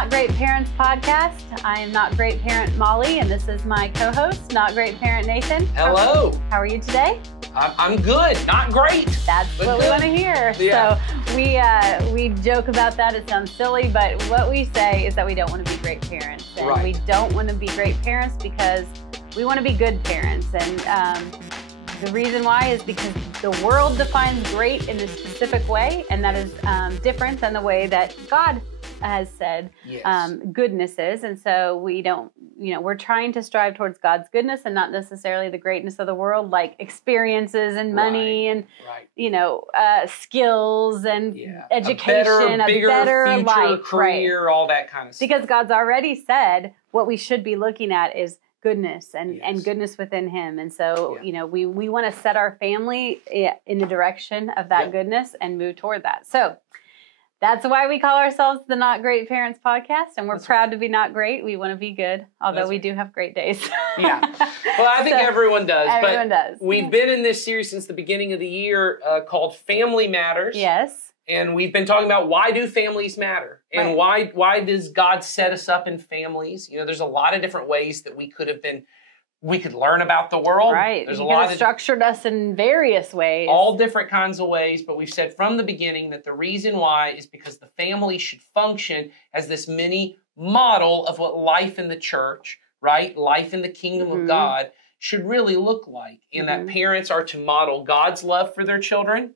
Not Great Parents podcast. I am Not Great Parent Molly, and this is my co-host, Not Great Parent Nathan. Hello. How are you today? I'm good. Not great. That's what we want to hear. Yeah. So we joke about that. It sounds silly, but what we say is that we don't want to be great parents. And Right. we don't want to be great parents because we want to be good parents. And the reason why is because the world defines great in a specific way, and that is different than the way that God has said goodness is. And so we don't, we're trying to strive towards God's goodness and not necessarily the greatness of the world, like experiences and money and, skills and education, a better future, life, career, all that kind of stuff. Because God's already said what we should be looking at is goodness and goodness within Him. And so, we want to set our family in the direction of that goodness and move toward that. So that's why we call ourselves the Not Great Parents podcast. And we're proud to be not great. We want to be good, although we do have great days. Yeah. Well, I think everyone does. Everyone does. We've been in this series since the beginning of the year called Family Matters. Yes. And we've been talking about why do families matter? And why does God set us up in families? There's a lot of different ways that we could learn about the world. Right. There's He a lot has structured us in various ways. All different kinds of ways, but we've said from the beginning that the reason why is because the family should function as this mini model of what life in the church, right? Life in the kingdom of God should really look like. And that parents are to model God's love for their children,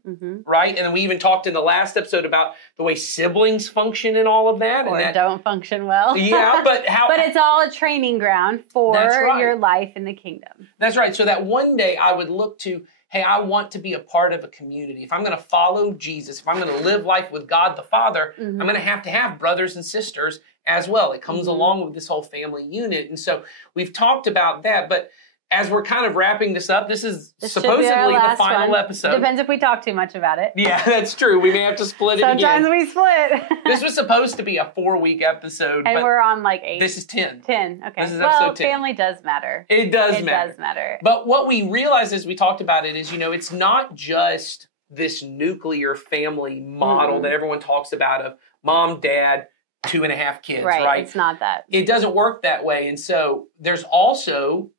right? And we even talked in the last episode about the way siblings function and all of that. Or and don't function well. Yeah, but how... But it's all a training ground for your life in the kingdom. That's right. So that one day I would look to, hey, I want to be a part of a community. If I'm going to follow Jesus, if I'm going to live life with God the Father, I'm going to have brothers and sisters as well. It comes along with this whole family unit. And so we've talked about that, but as we're kind of wrapping this up, this is supposedly the final episode. Depends if we talk too much about it. Yeah, that's true. We may have to split it again. Sometimes we split. This was supposed to be a 4-week episode. And we're on like 8. This is 10. 10, okay. This is episode 10. Family does matter. It does matter. But what we realized as we talked about it is, it's not just this nuclear family model that everyone talks about of mom, dad, 2.5 kids, right? It's not that. It doesn't work that way. And so there's also...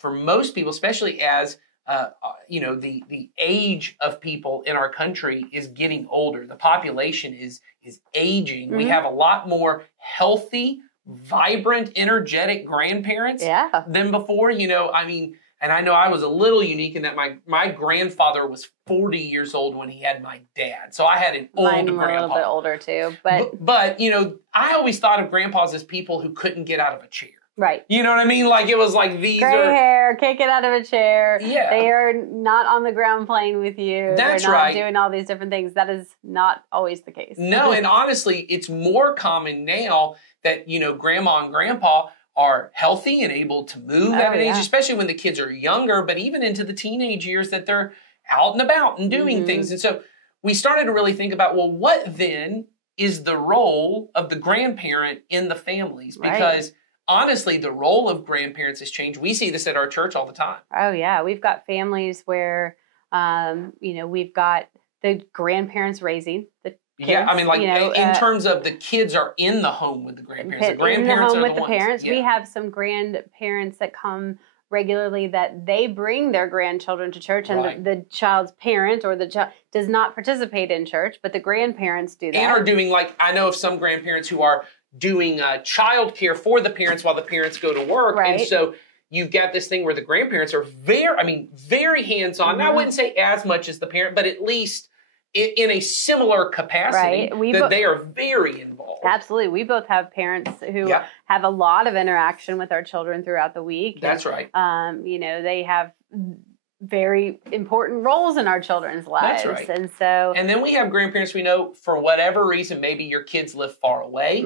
For most people, especially as the age of people in our country is getting older, the population is aging. We have a lot more healthy, vibrant, energetic grandparents than before. And I know I was a little unique in that my grandfather was 40 years old when he had my dad, so I had an old grandpa. A little bit older too, but I always thought of grandpas as people who couldn't get out of a chair. Right. You know what I mean? Like it was like these gray hair, can't get out of a chair. Yeah. They are not on the ground playing with you. That's They're not right. doing all these different things. That is not always the case. No, and honestly, it's more common now that, grandma and grandpa are healthy and able to move at an age, especially when the kids are younger, but even into the teenage years that they're out and about and doing things. And so we started to really think about, well, what then is the role of the grandparent in the families? Because honestly, the role of grandparents has changed. We see this at our church all the time. Oh, yeah. We've got families where, we've got the grandparents raising the kids. Yeah, I mean, in terms of the kids are in the home with the grandparents. The grandparents in the home are with the parents. Yeah. We have some grandparents that come regularly that they bring their grandchildren to church, and the child's parent or the child does not participate in church, but the grandparents do that. And are doing, I know of some grandparents who are doing child care for the parents while the parents go to work. Right. And so you've got this thing where the grandparents are very hands-on. I wouldn't say as much as the parent, but at least in a similar capacity that they are very involved. Absolutely. We both have parents who have a lot of interaction with our children throughout the week. That's right. They have very important roles in our children's lives. That's right. And then we have grandparents we know, for whatever reason, maybe your kids live far away,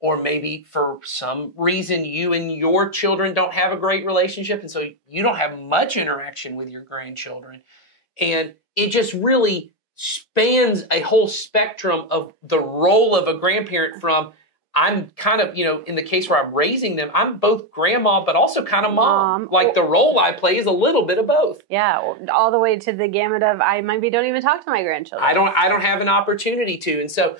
or maybe for some reason you and your children don't have a great relationship, and so you don't have much interaction with your grandchildren. And it just really spans a whole spectrum of the role of a grandparent from I'm kind of, in the case where I'm raising them, I'm both grandma, but also kind of mom. Like the role I play is a little bit of both. Yeah, all the way to the gamut of I maybe don't even talk to my grandchildren. I don't have an opportunity to. And so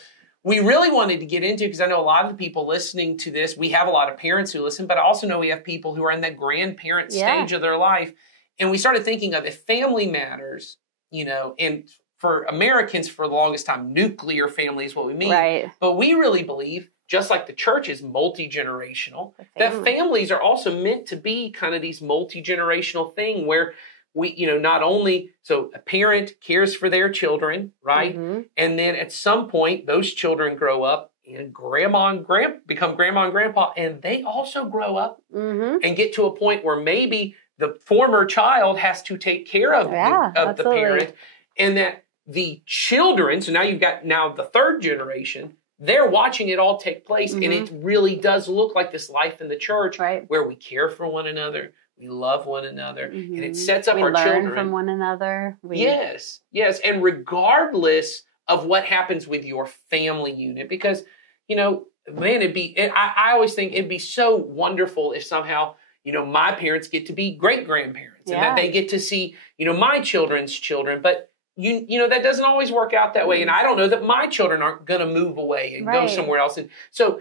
we really wanted to get into, because I know a lot of the people listening to this, we have a lot of parents who listen, but I also know we have people who are in that grandparent stage of their life. And we started thinking of, if family matters, and for Americans for the longest time, nuclear family is what we mean. Right. But we really believe, just like the church is multi-generational, that families are also meant to be kind of these multi-generational thing where we, not only, so a parent cares for their children, right? Mm-hmm. And then at some point, those children grow up and become grandma and grandpa, and they also grow up and get to a point where maybe the former child has to take care of the parent, and that the children, so now you've got the third generation, they're watching it all take place, and it really does look like this life in the church where we care for one another, we love one another, and it sets up our children. We learn from one another. Yes, and regardless of what happens with your family unit, because, man, I always think it'd be so wonderful if somehow, my parents get to be great-grandparents, and that they get to see, my children's children, but that doesn't always work out that way. And I don't know that my children aren't going to move away and go somewhere else. And so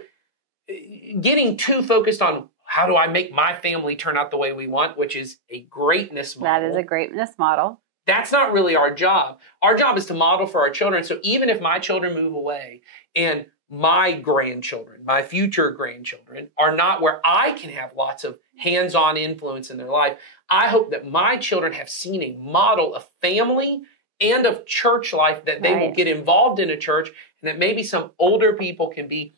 getting too focused on how do I make my family turn out the way we want, which is a greatness model. That is a greatness model. That's not really our job. Our job is to model for our children. So even if my children move away and my grandchildren, my future grandchildren, are not where I can have lots of hands-on influence in their life, I hope that my children have seen a model of family and of church life, that they will get involved in a church, and that maybe some older people can be,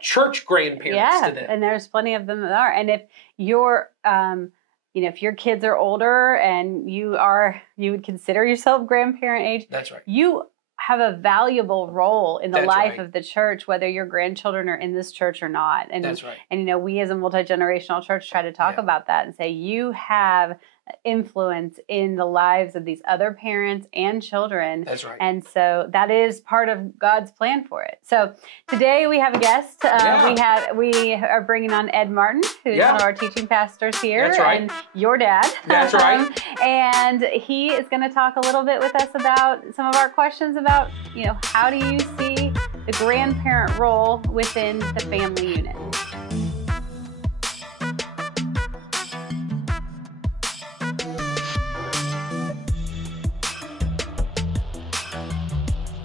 church grandparents to them. And there's plenty of them that are. And if you're, if your kids are older and you would consider yourself grandparent age. That's right. You have a valuable role in the life of the church, whether your grandchildren are in this church or not. And that's right. And we as a multi-generational church try to talk about that and say, you have influence in the lives of these other parents and children. That's right. And so that is part of God's plan for it. So today we have a guest. We are bringing on Ed Martin, who's one of our teaching pastors here. That's right. And your dad. That's right. And he is going to talk a little bit with us about some of our questions about, how do you see the grandparent role within the family unit?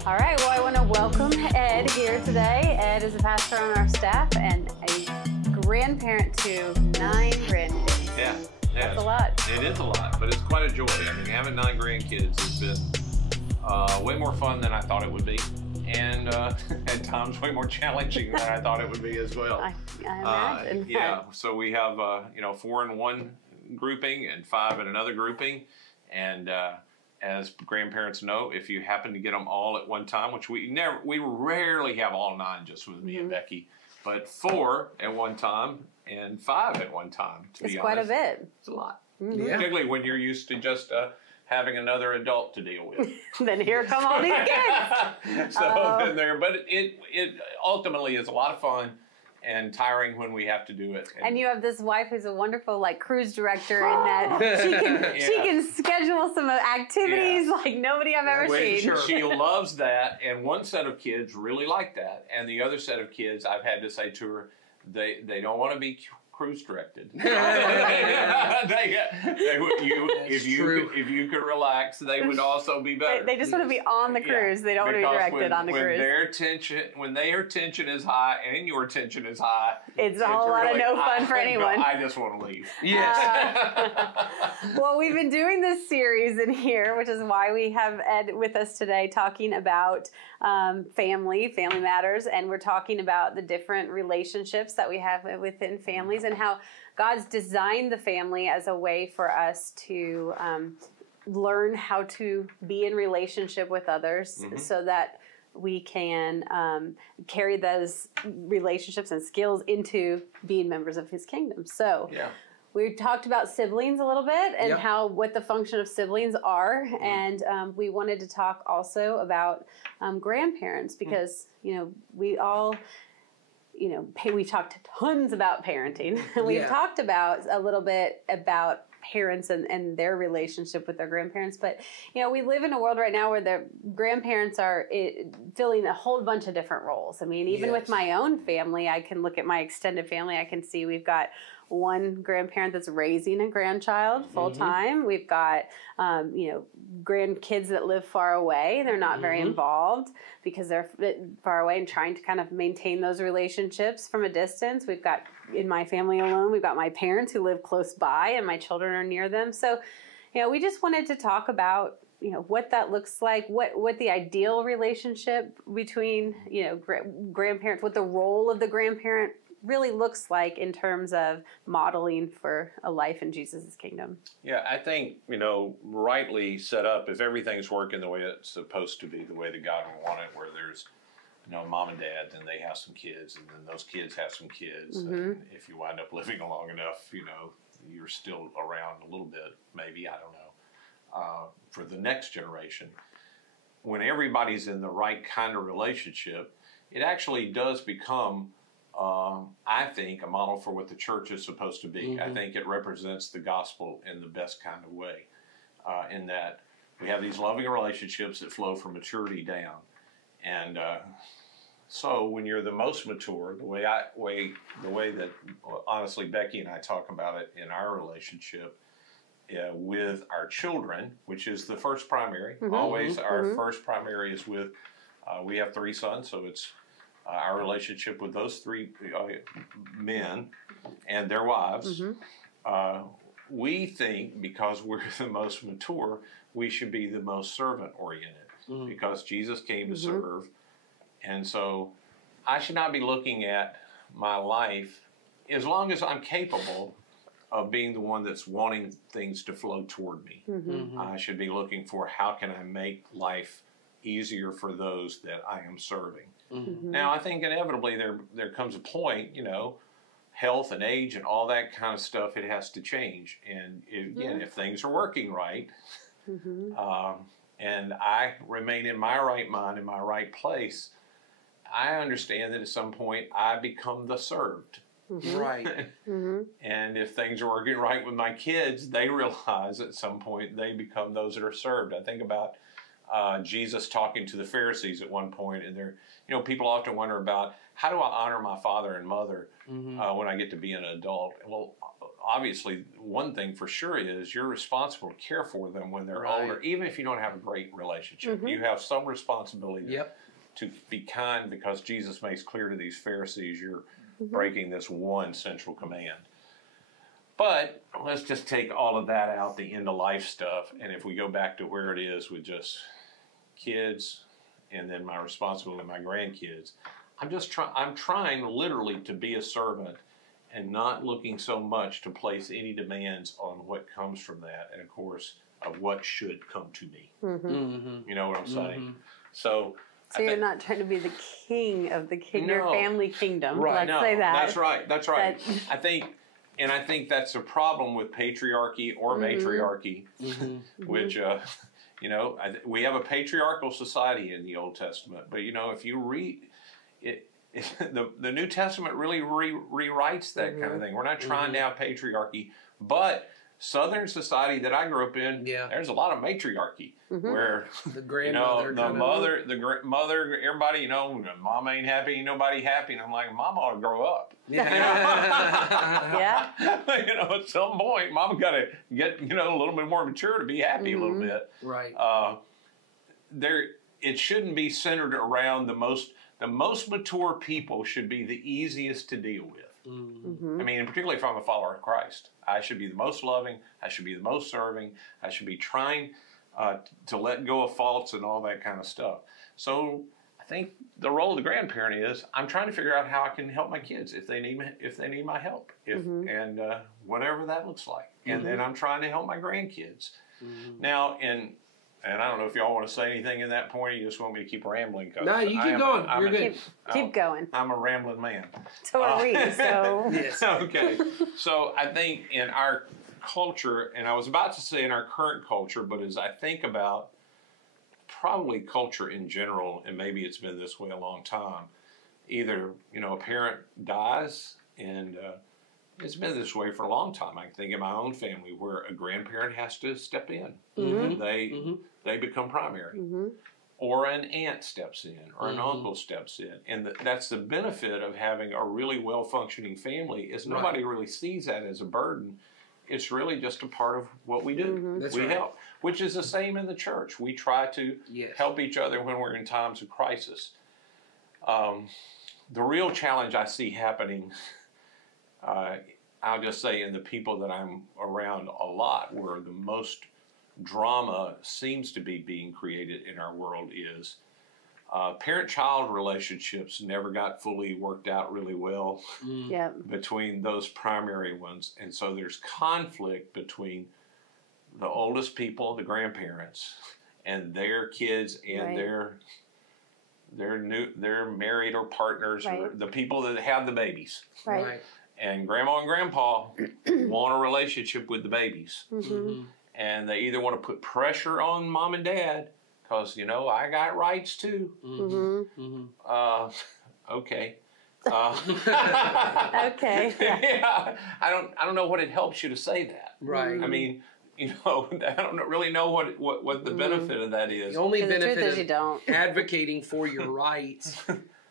All right, well, I want to welcome Ed here today. Ed is a pastor on our staff and a grandparent to 9 grandkids. Yeah. That's a lot. It is a lot, but it's quite a joy. I mean, having 9 grandkids has been way more fun than I thought it would be, and at times way more challenging than I thought it would be as well. I imagine. So we have 4 in one grouping and 5 in another grouping, and as grandparents know, if you happen to get them all at one time, which we rarely have all 9 just with me and Becky, but 4 at one time and 5 at one time, to be honest. It's quite a bit. It's a lot. Mm-hmm. Yeah. Particularly when you're used to just having another adult to deal with. Then here come all these kids. But it ultimately is a lot of fun and tiring when we have to do it. And you have this wife who's a wonderful cruise director in that she can schedule some activities like nobody I've ever seen. Sure. She loves that, and one set of kids really like that, and the other set of kids, I've had to say to her, they don't want to be cruise directed. If you could relax, they would also be better. They just want to be on the cruise. They don't want to be directed on the cruise. When their tension is high and your tension is high, it's a whole lot of no fun for anyone. I just want to leave. Yes. Well, we've been doing this series in here, which is why we have Ed with us today, talking about family matters, and we're talking about the different relationships that we have within families and how God's designed the family as a way for us to learn how to be in relationship with others so that we can carry those relationships and skills into being members of His kingdom. So we talked about siblings a little bit and what the function of siblings are, and we wanted to talk also about grandparents because we all we've talked tons about parenting. We've talked about a little bit about parents and their relationship with their grandparents. But, we live in a world right now where the grandparents are filling a whole bunch of different roles. I mean, even with my own family, I can look at my extended family. I can see we've got one grandparent that's raising a grandchild full time. We've got, grandkids that live far away. They're not very involved because they're far away and trying to kind of maintain those relationships from a distance. We've got, in my family alone, we've got my parents who live close by and my children are near them. So, we just wanted to talk about, what that looks like, what the ideal relationship between, grandparents, what the role of the grandparent really looks like in terms of modeling for a life in Jesus' kingdom. Yeah, I think, rightly set up, if everything's working the way it's supposed to be, the way that God would want it, where there's, mom and dad, then they have some kids, and then those kids have some kids. And if you wind up living long enough, you're still around a little bit, maybe, I don't know, for the next generation. When everybody's in the right kind of relationship, it actually does become I think, a model for what the church is supposed to be. I think it represents the gospel in the best kind of way, in that we have these loving relationships that flow from maturity down. And so when you're the most mature, the way that honestly Becky and I talk about it in our relationship with our children, which is the first primary, always our first primary is with, we have 3 sons, so it's our relationship with those 3 men and their wives. We think because we're the most mature, we should be the most servant-oriented because Jesus came to serve. And so I should not be looking at my life, as long as I'm capable of being the one that's wanting things to flow toward me. I should be looking for how can I make life easier for those that I am serving. Now, I think inevitably there comes a point, health and age and all that kind of stuff, it has to change. And again, if things are working right, and I remain in my right mind, in my right place, I understand that at some point I become the served. Right. And if things are working right with my kids, they realize at some point they become those that are served. I think about Jesus talking to the Pharisees at one point, and they're, people often wonder about, how do I honor my father and mother when I get to be an adult? Well, obviously, one thing for sure is you're responsible to care for them when they're older, even if you don't have a great relationship. You have some responsibility to be kind, because Jesus makes clear to these Pharisees, you're breaking this one central command. But let's just take all of that out, the end-of-life stuff, and if we go back to where it is with just kids and then my responsibility to my grandkids, I'm trying literally to be a servant and not looking so much to place any demands on what comes from that, and of course, of what should come to me. You know what I'm saying? So you're not trying to be the king of your family kingdom. Right. Let's say that. That's right. I think that's a problem with patriarchy or matriarchy, which, we have a patriarchal society in the Old Testament. But, if you read it, the New Testament really rewrites that kind of thing. We're not trying to have patriarchy, but Southern society that I grew up in, there's a lot of matriarchy where the grandmother, the mother, everybody, mom ain't happy, ain't nobody happy, and I'm like, mom ought to grow up. At some point, mom got to get a little bit more mature to be happy a little bit. Right. It shouldn't be centered around the most mature people should be the easiest to deal with. I mean, particularly if I'm a follower of Christ, I should be the most loving, I should be the most serving, I should be trying to let go of faults and all that kind of stuff. So I think the role of the grandparent is I'm trying to figure out how I can help my kids if they need my help, and whatever that looks like. And then I'm trying to help my grandkids. Now, and I don't know if y'all want to say anything in that point, or you just want me to keep rambling. No, you keep going. You're good. Keep going. I'm a rambling man. So are we. So yes. Okay. So I think in our culture, and I was about to say in our current culture, but as I think about probably culture in general, and maybe it's been this way a long time, either a parent dies and It's been this way for a long time. I can think of my own family where a grandparent has to step in. They become primary. Or an aunt steps in, or an uncle steps in. And that's the benefit of having a really well-functioning family, is nobody really sees that as a burden. It's really just a part of what we do. We help, which is the same in the church. We try to help each other when we're in times of crisis. The real challenge I see happening, I'll just say, in the people that I'm around a lot, where the most drama seems to be being created in our world, is parent-child relationships never got fully worked out really well between those primary ones. And so there's conflict between the oldest people, the grandparents, and their kids and their married or partners, or the people that have the babies. And grandma and grandpa want a relationship with the babies. And they either want to put pressure on mom and dad, because, you know, I got rights too. Okay. Okay. Yeah. I don't know what it helps you to say that. Right. I mean, you know, I don't really know what the benefit of that is. The only benefit is you don't. of advocating for your rights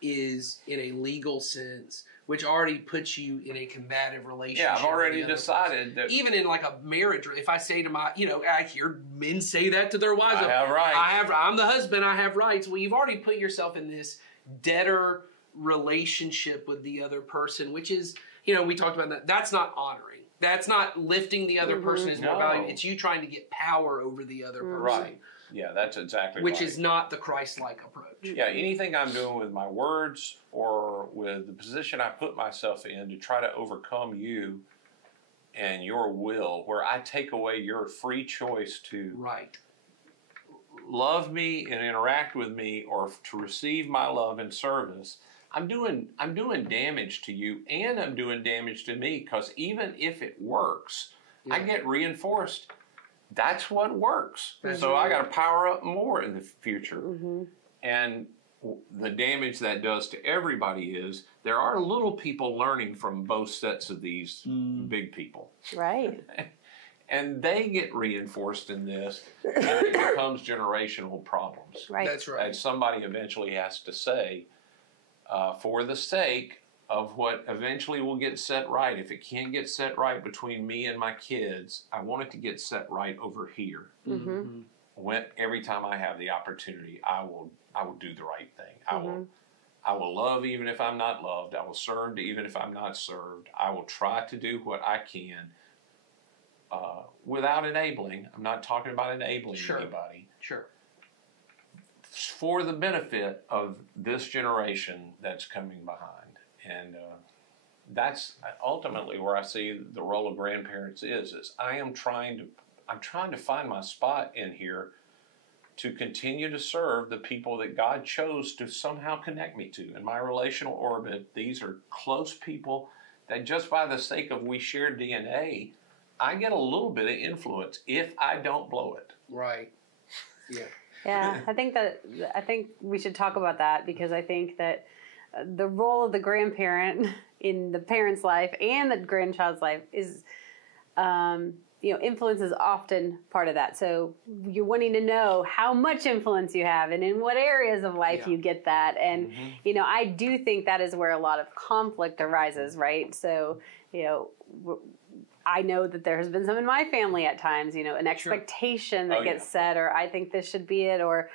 is in a legal sense, which already puts you in a combative relationship. Yeah, I've already decided that. Even in like a marriage, if I say to my, you know, I hear men say that to their wives. I have rights. I'm the husband, I have rights. Well, you've already put yourself in this debtor relationship with the other person, which is, you know, we talked about that. That's not honoring. That's not lifting the other person as more valuable. It's you trying to get power over the other person. Right. Yeah, that's exactly Which right. is not the Christ-like approach. Yeah, anything I'm doing with my words or with the position I put myself in to try to overcome you and your will, where I take away your free choice to love me and interact with me, or to receive my love and service, I'm doing damage to you, and I'm doing damage to me, because even if it works, I get reinforced. That's what works. So I got to power up more in the future. And the damage that does to everybody is there are little people learning from both sets of these big people. Right. And they get reinforced in this, and it becomes generational problems. Right. That's right. And somebody eventually has to say, for the sake of what eventually will get set right, if it can't get set right between me and my kids, I want it to get set right over here. Every time I have the opportunity, I will do the right thing. I will love even if I'm not loved. I will serve even if I'm not served. I will try to do what I can without enabling. I'm not talking about enabling anybody. For the benefit of this generation that's coming behind. And that's ultimately where I see the role of grandparents is I'm trying to find my spot in here to continue to serve the people that God chose to somehow connect me to. In my relational orbit, these are close people that just by the sake of we share DNA, I get a little bit of influence if I don't blow it. Right. Yeah. Yeah, I think we should talk about that, because I think that the role of the grandparent in the parent's life and the grandchild's life is, influence is often part of that. So you're wanting to know how much influence you have and in what areas of life you get that. And, I do think that is where a lot of conflict arises, right? So, I know that there has been some in my family at times, an expectation that gets set, or I think this should be it, or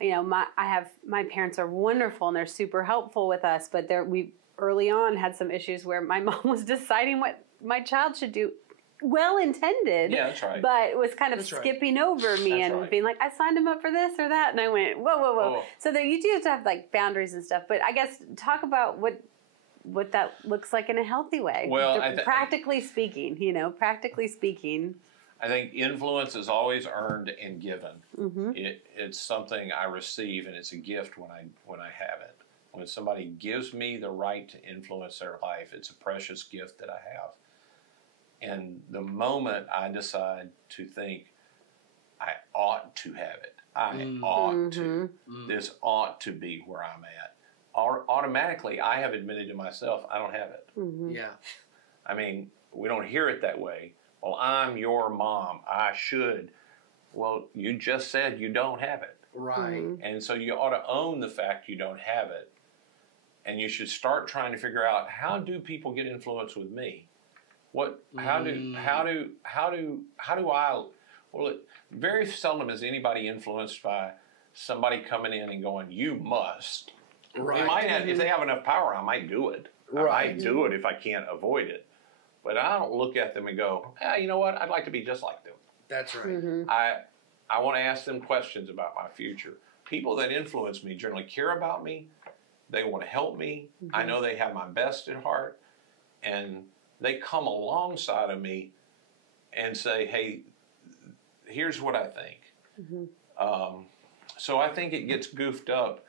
my parents are wonderful and they're super helpful with us, but we early on had some issues where my mom was deciding what my child should do. Well intended, that's right, but was kind of skipping over me and being like, I signed him up for this or that, and I went, whoa. So there, you do have to have like boundaries and stuff. But I guess talk about what that looks like in a healthy way. Well, practically speaking, I think influence is always earned and given. It's something I receive, and it's a gift when I have it. When somebody gives me the right to influence their life, it's a precious gift that I have. And the moment I decide to think, I ought to have it, I ought to, this ought to be where I'm at, automatically I have admitted to myself I don't have it. I mean, we don't hear it that way. Well, I'm your mom. I should. Well, you just said you don't have it. Right. And so you ought to own the fact you don't have it. And you should start trying to figure out, how do people get influence with me? How do I, well, very seldom is anybody influenced by somebody coming in and going, you must. Right. They might have, if they have enough power, I might do it. Right. I might do it if I can't avoid it. But I don't look at them and go, you know what? I'd like to be just like them. That's right. I want to ask them questions about my future. People that influence me generally care about me. They want to help me. I know they have my best at heart. And they come alongside of me and say, hey, here's what I think. So I think it gets goofed up.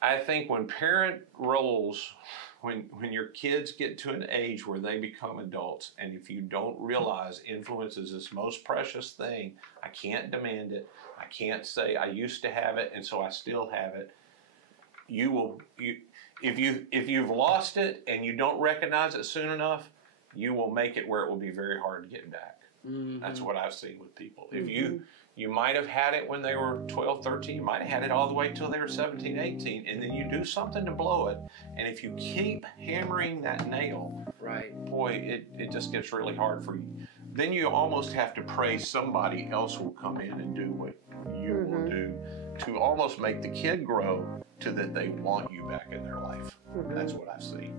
I think when parent roles, when your kids get to an age where they become adults, and if you don't realize influence is this most precious thing, I can't demand it. I can't say I used to have it and so I still have it. If you've lost it and you don't recognize it soon enough, you will make it where it will be very hard to get back. That's what I've seen with people. If you might have had it when they were 12, 13, you might have had it all the way till they were 17, 18, and then you do something to blow it, and if you keep hammering that nail, right, boy, it just gets really hard for you. Then you almost have to pray somebody else will come in and do what you will do to almost make the kid grow to that they want you back in their life. That's what I see.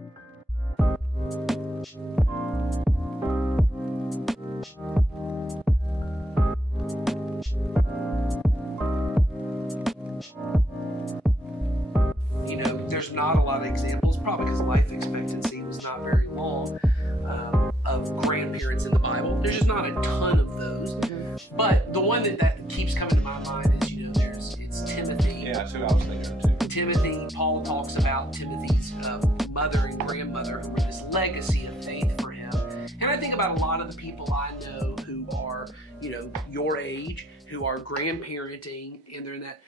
You know, there's not a lot of examples, probably because life expectancy was not very long, of grandparents in the Bible. There's just not a ton of those. But the one that keeps coming to my mind is, it's Timothy. Yeah, that's who I was thinking of too. Timothy, Paul talks about Timothy's mother and grandmother who were this legacy of faith for him. And I think about a lot of the people I know who are, your age, who are grandparenting, and they're in that.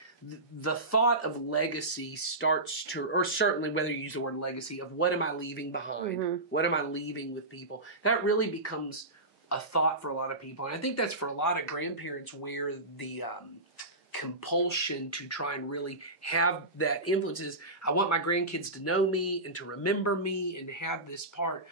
The thought of legacy starts to, or certainly whether you use the word legacy, of what am I leaving behind? What am I leaving with people? That really becomes a thought for a lot of people. And I think that's for a lot of grandparents where the compulsion to try and really have that influence is, I want my grandkids to know me and to remember me and to have this part.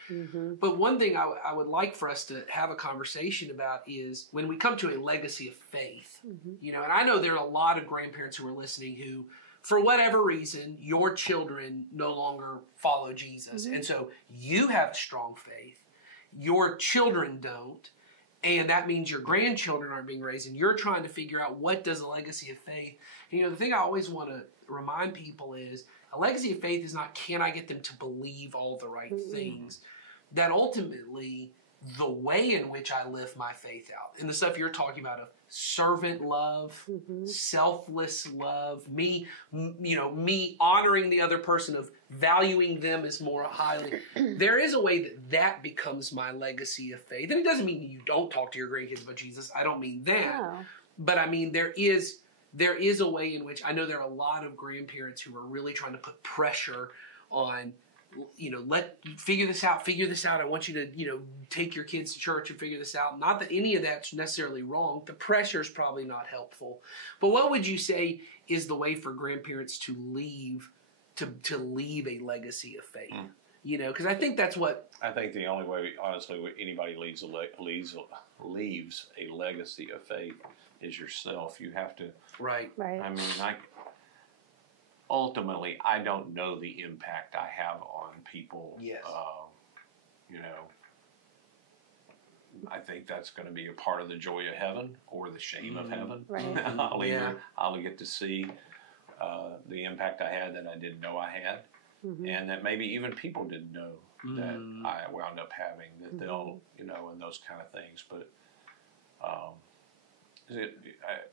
But one thing I would like for us to have a conversation about is when we come to a legacy of faith, and I know there are a lot of grandparents who are listening who, for whatever reason, your children no longer follow Jesus. And so you have strong faith. Your children don't. And that means your grandchildren aren't being raised, and you're trying to figure out, what does a legacy of faith? The thing I always want to remind people is, a legacy of faith is not, can I get them to believe all the right things? That ultimately, the way in which I live my faith out, and the stuff you're talking about of servant love, selfless love, me honoring the other person, of valuing them as more highly. There is a way that becomes my legacy of faith. And it doesn't mean you don't talk to your grandkids about Jesus. I don't mean that. No. But I mean, there is a way in which I know there are a lot of grandparents who are really trying to put pressure on, figure this out. I want you to, take your kids to church and figure this out. Not that any of that's necessarily wrong. The pressure is probably not helpful. But what would you say is the way for grandparents to leave a legacy of faith? Because I think that's what... I think the only way, honestly, anybody leaves a legacy of faith is yourself. You have to... Right. I mean, ultimately, I don't know the impact I have on people. Yes. I think that's going to be a part of the joy of heaven or the shame of heaven. Right. I'll get to see the impact I had that I didn't know I had, and that maybe even people didn't know that I wound up having, that they'll, and those kind of things. But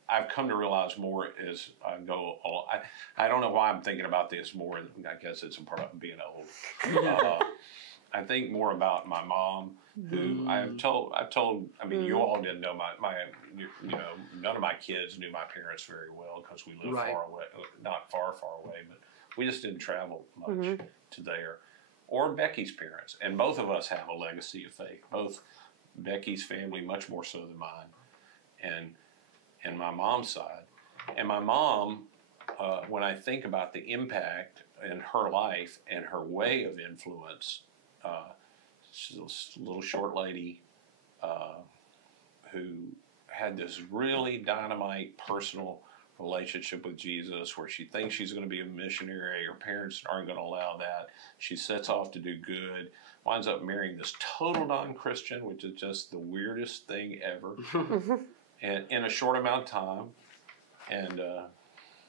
I've come to realize more as I go along. I don't know why I'm thinking about this more. I guess it's a part of being old. I think more about my mom, who I've told. I mean, you all didn't know my none of my kids knew my parents very well because we lived far away, not far away, but we just didn't travel much to there. or Becky's parents. And both of us have a legacy of faith. Both Becky's family, much more so than mine, and my mom's side. And my mom, when I think about the impact in her life and her way of influence, she's a little short lady who had this really dynamite personal relationship with Jesus where she thinks she's going to be a missionary. Her parents aren't going to allow that. She sets off to do good, winds up marrying this total non-Christian, which is just the weirdest thing ever, and in a short amount of time. And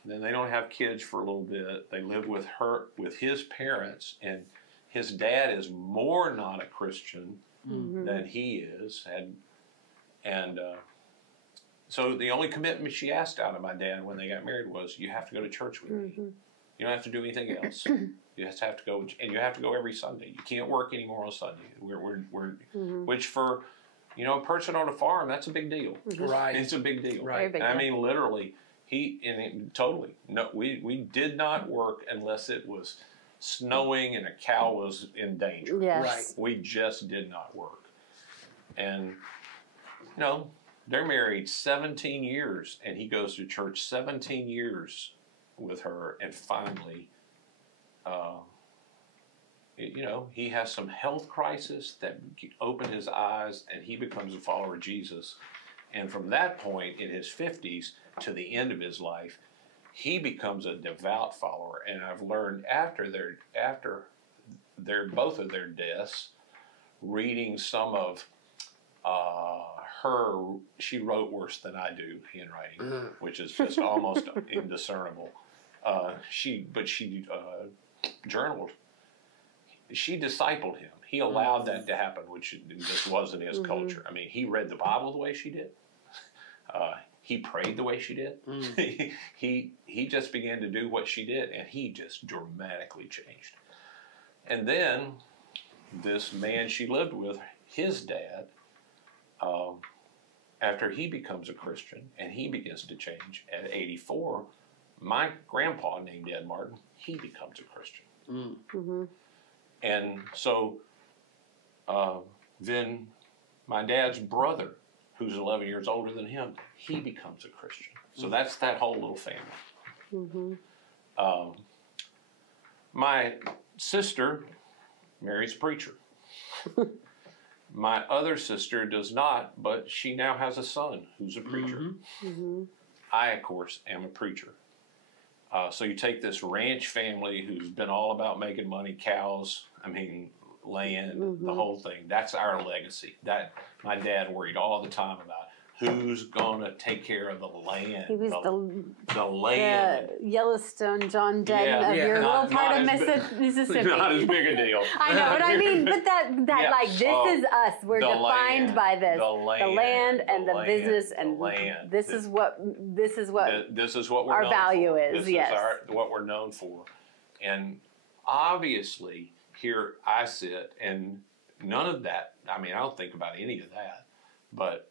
then they don't have kids for a little bit. They live with his parents, and his dad is more not a Christian than he is. So the only commitment she asked out of my dad when they got married was, you have to go to church with me. You don't have to do anything else. You just have to go, and you have to go every Sunday. You can't work anymore on Sunday. Which for, a person on a farm, that's a big deal. Right. It's a big deal. Right. Big I deal. mean, literally, we did not work unless it was snowing and a cow was in danger. Yes. Right. We just did not work. And, they're married 17 years, and he goes to church 17 years with her, and finally, he has some health crisis that opened his eyes, and he becomes a follower of Jesus. And from that point, in his 50s to the end of his life, he becomes a devout follower. And I've learned after both of their deaths, reading some of she wrote worse than I do handwriting, which is just almost indiscernible. She journaled. She discipled him. He allowed that to happen, which just wasn't his culture. I mean, he read the Bible the way she did. He prayed the way she did. He just began to do what she did, and he just dramatically changed. And then this man she lived with, his dad, after he becomes a Christian and he begins to change at 84, my grandpa named Ed Martin, he becomes a Christian. And so then my dad's brother, who's 11 years older than him, he becomes a Christian. So that's that whole little family. My sister marries a preacher. My other sister does not, but she now has a son who's a preacher. I, of course, am a preacher. So you take this ranch family who's been all about making money, cows, land, the whole thing. That's our legacy. That my dad worried all the time about. Who's going to take care of the land? He was the land. The Yellowstone John Denton of your little part of Mississippi. Not as big a deal. I know what I mean, but this is us. We're defined by this. The land and the business and this is what we're our known value for. is. This is what we're known for. And obviously, here I sit, and none of that. I don't think about any of that, but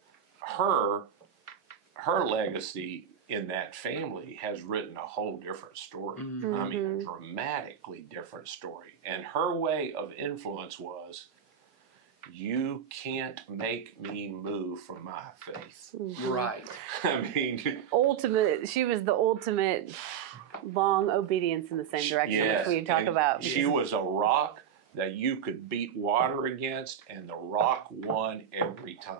her legacy in that family has written a whole different story. A dramatically different story. And her way of influence was, you can't make me move from my faith. Right. She was the ultimate long obedience in the same direction, which we talk about. She was a rock that you could beat water against, and the rock won every time.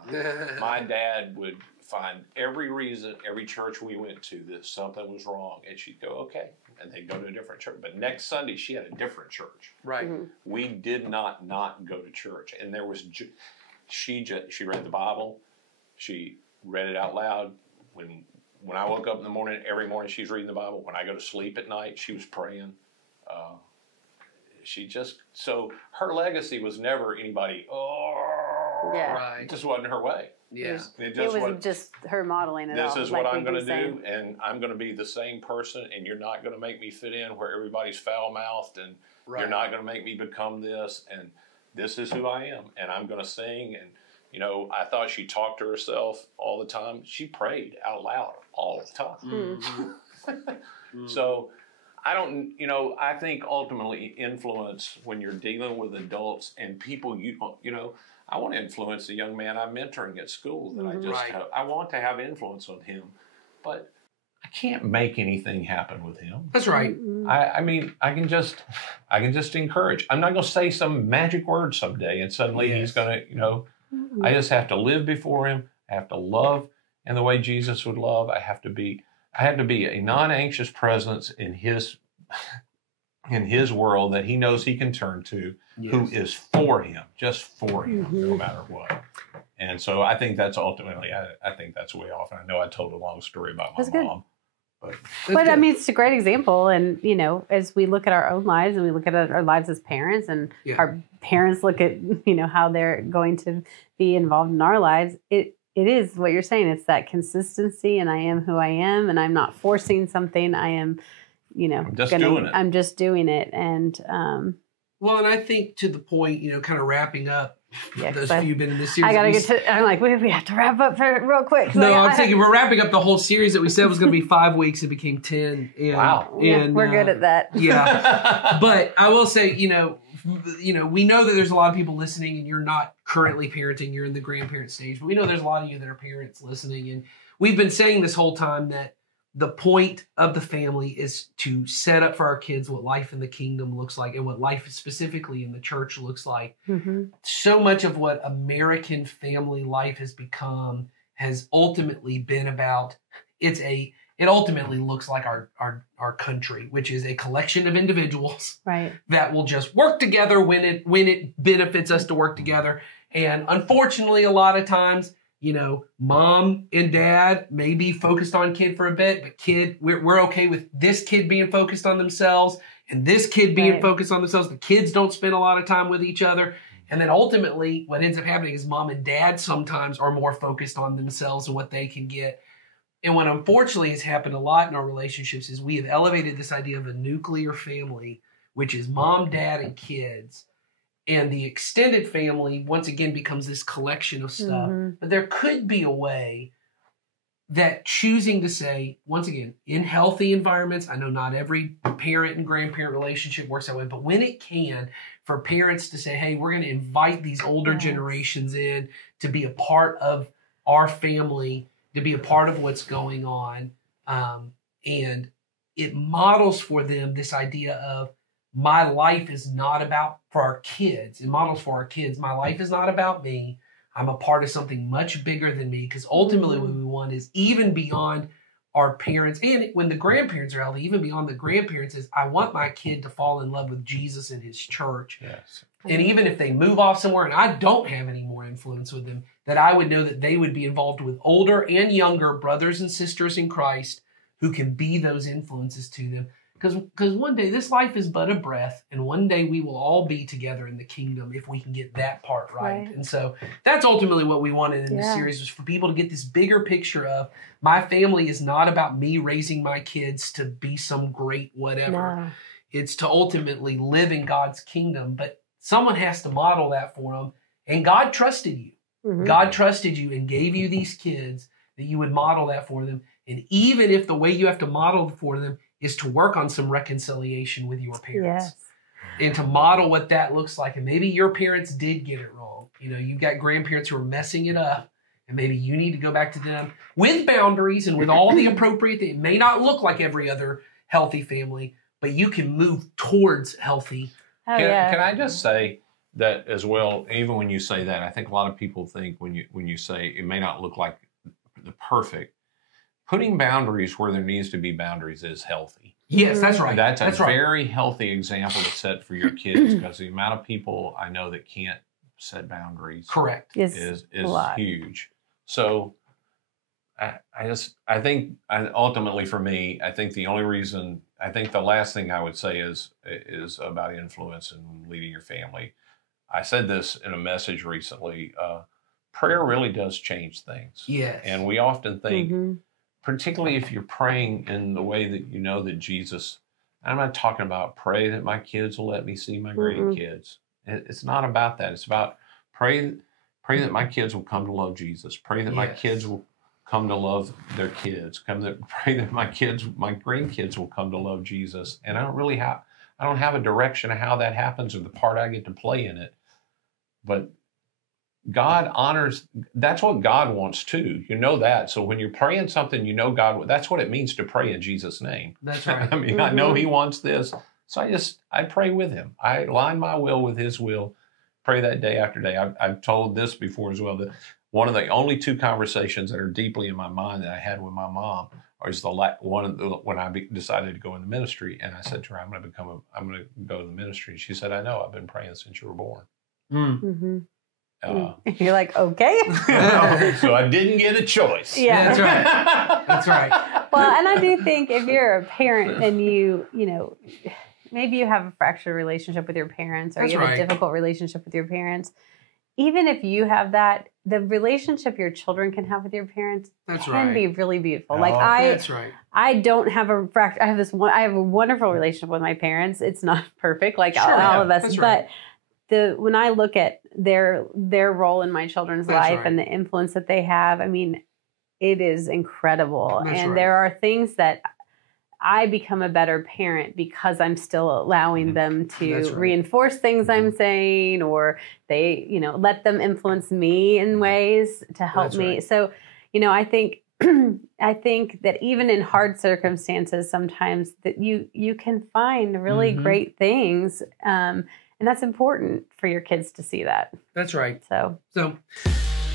My dad would find every reason, every church we went to, that something was wrong, and she'd go, okay, and they'd go to a different church. But next Sunday, she had a different church. Right. We did not go to church, and there was she read the Bible, she read it out loud. When I woke up in the morning, every morning she's reading the Bible. When I go to sleep at night, she was praying. So her legacy was never anybody, Right. It just wasn't her way. Yeah. It was just her modeling it all. This is what I'm going to do, and I'm going to be the same person, and you're not going to make me fit in where everybody's foul-mouthed, and you're not going to make me become this, and this is who I am, and I'm going to sing. And, I thought she talked to herself all the time. She prayed out loud all the time. So I don't, you know, I think ultimately influence when you're dealing with adults and people you know, I want to influence the young man I'm mentoring at school that I just Right. I want to have influence on him, but I can't make anything happen with him. That's right. I mean, I can just encourage. I'm not going to say some magic word someday and suddenly he's going to, you know, I just have to live before him. I have to love in the way Jesus would love. I have to be a non-anxious presence in his world that he knows he can turn to, who is for him, just for him, no matter what. And so I think that's ultimately, I think that's way off. And I know I told a long story about my mom. But I mean, it's a great example. And, you know, as we look at our own lives and we look at our lives as parents and our parents look at, you know, how they're going to be involved in our lives, it is what you're saying. It's that consistency, and I am who I am, and I'm not forcing something. I am, you know, I'm just doing it. And, well, and I think to the point, you know, kind of wrapping up, those of you who've been in this series. I got to get to, I'm like, we have to wrap up real quick. No, I'm thinking we're wrapping up the whole series that we said was going to be 5 weeks. It became 10. And, wow. And, we're good at that. Yeah. But I will say, you know, we know that there's a lot of people listening and you're not currently parenting. You're in the grandparent stage. But we know there's a lot of you that are parents listening. And we've been saying this whole time that the point of the family is to set up for our kids what life in the kingdom looks like and what life specifically in the church looks like. So much of what American family life has become has ultimately been about, it ultimately looks like our country, which is a collection of individuals that will just work together when it benefits us to work together. And unfortunately, a lot of times, you know, mom and dad may be focused on kid for a bit, but we're okay with this kid being focused on themselves and this kid being focused on themselves. The kids don't spend a lot of time with each other. And then ultimately what ends up happening is mom and dad sometimes are more focused on themselves and what they can get. And what unfortunately has happened a lot in our relationships is we have elevated this idea of a nuclear family, which is mom, dad, and kids. And the extended family, once again, becomes this collection of stuff. But there could be a way that choosing to say, once again, in healthy environments, I know not every parent and grandparent relationship works that way, but when it can, for parents to say, hey, we're going to invite these older generations in to be a part of our family, to be a part of what's going on. And it models for them this idea of, my life is not about, for our kids, it models for our kids, my life is not about me. I'm a part of something much bigger than me, because ultimately what we want is even beyond our parents, and when the grandparents are healthy, even beyond the grandparents, is I want my kid to fall in love with Jesus and his church. Yes. And even if they move off somewhere and I don't have any more influence with them, that I would know that they would be involved with older and younger brothers and sisters in Christ who can be those influences to them. Because one day this life is but a breath, and one day we will all be together in the kingdom if we can get that part right. And so that's ultimately what we wanted in this series, was for people to get this bigger picture of, my family is not about me raising my kids to be some great whatever. No. It's to ultimately live in God's kingdom, but someone has to model that for them. And God trusted you. God trusted you and gave you these kids that you would model that for them. And even if the way you have to model for them is to work on some reconciliation with your parents and to model what that looks like. And maybe your parents did get it wrong. You know, you've got grandparents who are messing it up, and maybe you need to go back to them with boundaries and with all the appropriate things. It may not look like every other healthy family, but you can move towards healthy. Can I just say that as well, even when you say that, I think a lot of people think when you say it may not look like the perfect, putting boundaries where there needs to be boundaries is healthy. Yes, that's right. That's a very healthy example to set for your kids, because the amount of people I know that can't set boundaries is huge. So I think ultimately for me, I think the last thing I would say is about influence and leading your family. I said this in a message recently. Prayer really does change things. Yes. And we often think, particularly if you're praying in the way that you know that Jesus, I'm not talking about pray that my kids will let me see my grandkids. It's not about that. It's about pray that my kids will come to love Jesus. Pray that my kids will come to love their kids, pray that my grandkids will come to love Jesus. And I don't have a direction of how that happens or the part I get to play in it. But God honors, that's what God wants too. You know that. So when you're praying something, you know God, that's what it means to pray in Jesus' name. That's right. I mean, I know He wants this. So I pray with Him. I align my will with His will, pray that day after day. I've told this before as well, that one of the only 2 conversations that are deeply in my mind that I had with my mom was when I decided to go in the ministry. And I said to her, I'm going to go to the ministry. She said, I know, I've been praying since you were born. Mm-hmm. You're like, okay. So I didn't get a choice. Yeah, that's right. That's right. Well, and I do think if you're a parent and you know, maybe you have a fractured relationship with your parents, or you have a difficult relationship with your parents, even if you have that, the relationship your children can have with your parents can be really beautiful. Like I don't have a fracture. I have a wonderful relationship with my parents. It's not perfect, like all of us, but when I look at their role in my children's life and the influence that they have, I mean, it is incredible. There are things that I become a better parent because I'm still allowing them to reinforce things I'm saying, or they, you know, let them influence me in ways to help me. So, you know, I think that even in hard circumstances, sometimes that you can find really great things. And that's important for your kids to see that. That's right. So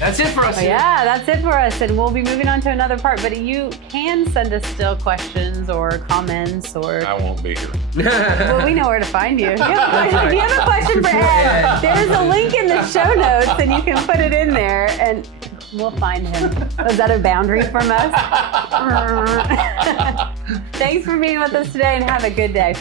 that's it for us. Yeah, that's it for us. And we'll be moving on to another part. But you can send us still questions or comments or... I won't be here. Well, we know where to find you. If you have a question for Ed, there's a link in the show notes and you can put it in there and we'll find him. Was that a boundary from us? Thanks for being with us today and have a good day.